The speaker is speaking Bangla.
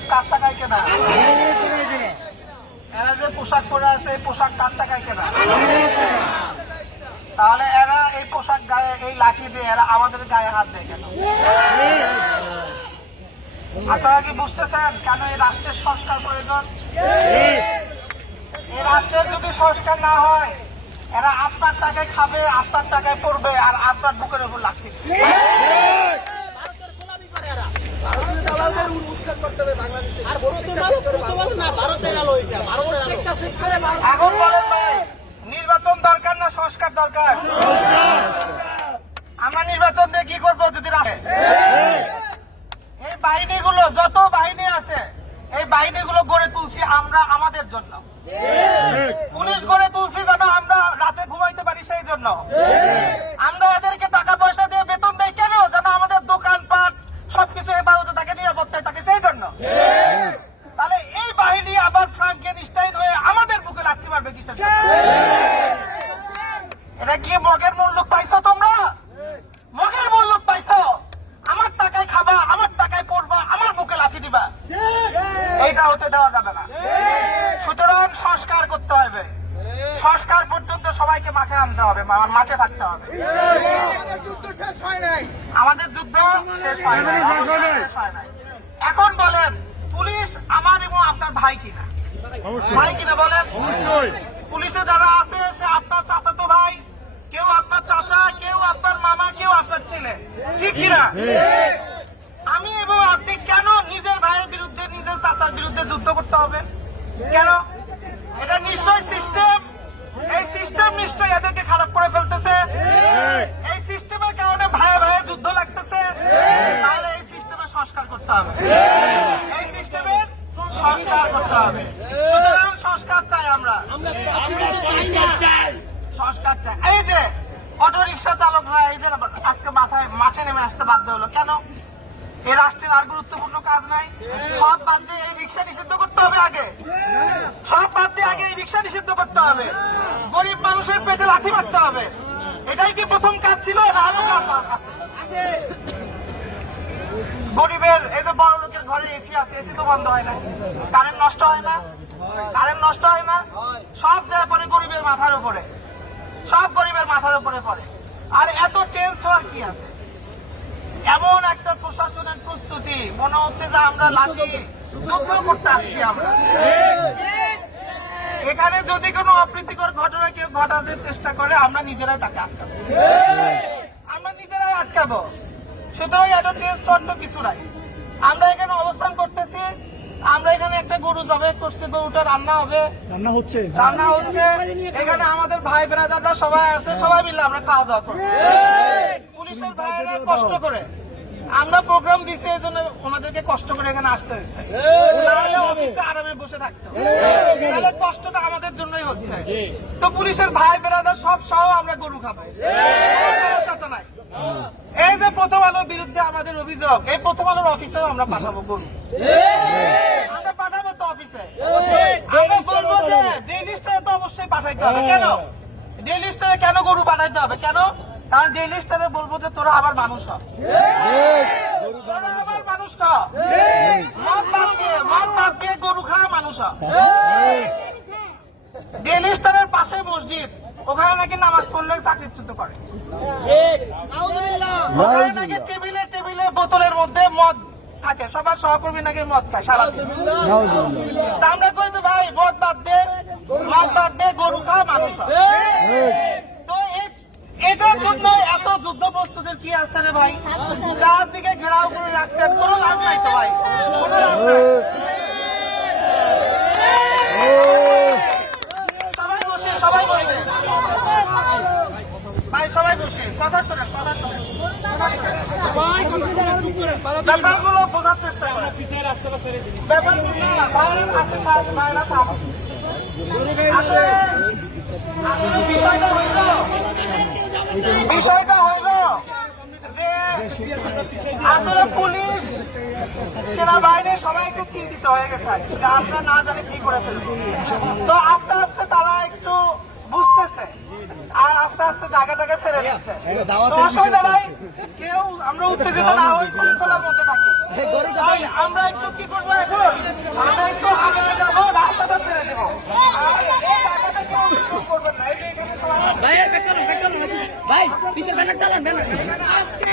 পোশাক কার টাকায় কেনা? এরা যে পোশাক পরে আছে এই পোশাক কার টাকায় কেনা? তাহলে এরা এই পোশাক গায়ে এই লাঠি দিয়ে এরা আমাদের গায়ে হাত দেয় কেন? আপনারা কি বুঝতেছেন কেন এই রাষ্ট্রের সংস্কার প্রয়োজন? এই রাষ্ট্রের যদি সংস্কার না হয় এরা আপনার টাকায় খাবে, আপনার টাকায় পড়বে, আর আপনার বুকের উপর লাঠি দিবে। এখন বলেন ভাই, নির্বাচন দরকার না সংস্কার দরকার? আমরা নির্বাচন দিয়ে কি করবো যদি এই বাহিনীগুলো, যত বাহিনী আছে এই বাহিনীগুলো গড়ে তুলছি আমরা আমাদের জন্য। পুলিশ গড়ে তুলছি যেন আমরা রাতে ঘুমাইতে পারি, সেই জন্য। আমরা এদেরকে টাকা পয়সা দিয়ে বেতন দেই কেন? যেন আমাদের দোকানপাট সবকিছু হেফাজতে থাকে, নিরাপত্তায় থাকে, সেই জন্য। তাহলে এই বাহিনী আবার ফ্রাঙ্কেনস্টাইন হয়ে আমাদের বুকে লাগতে পারবে কিসের? এটা কি মগের মূল্য পাইছো তোমরা? মগের মূল্য পাইছো? আমার টাকায় খাবা, আমার টাকায় পড়বা, আমার বুকে লাথি দিবা, এইটা হতে দেওয়া যাবে না। সুতরাং সংস্কার করতে হবে। সংস্কার পর্যন্ত সবাইকে মাঠে নামতে হবে, মাঠে থাকতে হবে। আমাদের যুদ্ধ শেষ হয় নাই। এখন বলেন, পুলিশ আমার এবং আপনার ভাই কিনা? ভাই কিনা বলেন? পুলিশে যারা আছে সে আপনার চাচাতো ভাই, কেউ আপনার চাচা, কেউ আপনার মামা, কেউ আপনার ছেলে, ঠিক কিনা? আমি এবং আপনি কেন নিজের ভাইয়ের বিরুদ্ধে, নিজের চাচার বিরুদ্ধে যুদ্ধ করতে হবে? কেন? এটা নিশ্চয় সিস্টেম। এই সিস্টেম নিশ্চয়ই এদেরকে খারাপ করে ফেলতেছে। এই সিস্টেমের কারণে ভাইয়ে ভাইয়ে যুদ্ধ লাগতেছে। তাহলে এই সিস্টেমের সংস্কার করতে হবে। এই সিস্টেমের সংস্কার করতে হবে। সুতরাং সংস্কার চাই আমরা। সংস্কার চাই। এই যে অটো রিক্সা চালকরা এই যে আজকে মাঠে নেমে আসতে বাধ্য হলো কেন? এই রাষ্ট্রের আর গুরুত্বপূর্ণ কাজ নাই? সব বাদ দিয়ে এই রিক্সা নিষিদ্ধ করতে হবে আগে। সব বাদ দিয়ে আগে এই রিক্সা নিষিদ্ধ করতে হবে। গরিব মানুষের পেটে লাথি মারতে হবে। এটাই কি প্রথম কাজ ছিল? না আরো কাজ আছে? গরিবের এই যে বড় লোকের ঘরে এসি আছে, এসি তো বন্ধ হয় না, কারেন্ট নষ্ট হয় না, কারেন্ট নষ্ট হয় না, সব যায় পরে গরিবের মাথার উপরে, সব গরিবের মাথার উপরে পড়ে। আর এত টেন্স হওয়ার কি আছে? এমন একটা প্রশাসনের প্রস্তুতি, মনে হচ্ছে যে আমরা লাঠি যুদ্ধ করতে আসছি। আমরা এখানে যদি কোনো অপ্রীতিকর ঘটনা কেউ ঘটাতে চেষ্টা করে আমরা নিজেরাই তাকে আটকাবো, আমরা নিজেরাই আটকাবো। সুতরাং এটা টেস্ট অন্য কিছু নাই। আমরা এখানে অবস্থান করতেছি, আমরা এখানে একটা গরু জবাই করছি, গরুটা রান্না হবে, রান্না হচ্ছে। এখানে আমাদের ভাই ব্রাদাররা সবাই আছে, সবাই মিলে আমরা খাওয়া দাওয়া করবো। পুলিশের ভাইয়েরা কষ্ট করে আমরা প্রোগ্রাম দিচ্ছি, এই জন্য ওনাদেরকে কষ্ট করে এখানে আসতে হয়েছে। অফিসে আরামে বসে থাকতো, তাহলে কষ্টটা আমাদের জন্যই হচ্ছে। তো পুলিশের ভাই ব্রাদার সব সহ আমরা গরু খাবো, নাই। এই যে প্রথম আলোর বিরুদ্ধে আমাদের অভিযোগ, এই প্রথম আলোর অফিসেও আমরা পাঠাবো গরু, আমরা পাঠাবো তো অফিসে। আমরা বলবো যে ডেইলি স্টারে তো অবশ্যই পাঠাইতে হবে। কেন ডেইলি স্টারে কেন গরু পাঠাইতে হবে? কেন? কারণ ডেইলি স্টারে বলবো যে তোরা আবার মানুষ হ, আবার মানুষ হ, মদ বাদ দিয়ে গরু খাওয়া মানুষ হ। ডেইলি স্টারের পাশে মসজিদ, ওখানে নাকি নামাজ পড়লে চাকরিচ্যুত করে, ওখানে নাকি টেবিলে টেবিলে বোতলের মধ্যে মদ থাকে, সবার সহকর্মী নাকি মদ খায় সারাদিন। আমরা কই যে ভাই মদ বাদ দে গরু খাওয়া মানুষ। তো এটার জন্য এত যুদ্ধ প্রস্তুতির কি আছে রে ভাই? চারদিকে ঘেরাও করে রাখছেন, কোনো লাভ নাই তো ভাই, কোনো লাভ নাই। সবাই বসে ভাই, সবাই বসে কথা শোনেন, ব্যাপারগুলো বোঝার চেষ্টা করেন। ব্যাপারগুলো বিষয়টা হইল যে আসলে পুলিশ সেনাবাহিনী সবাই একটু চিন্তিত হয়ে গেছে যে আমরা না জানি কি করে ফেলবো। তো আস্তে আস্তে তারা একটু বুঝতেছে আর আস্তে আস্তে জায়গাটাকে ছেড়ে দিচ্ছে। অসুবিধা নাই, কেউ আমরা উত্তেজিত না হই, শৃঙ্খলার মধ্যে থাকি। আমরা একটু কি করবো এখন, ভাই পিছের ব্যানারটা দেন, ব্যানার। আজকে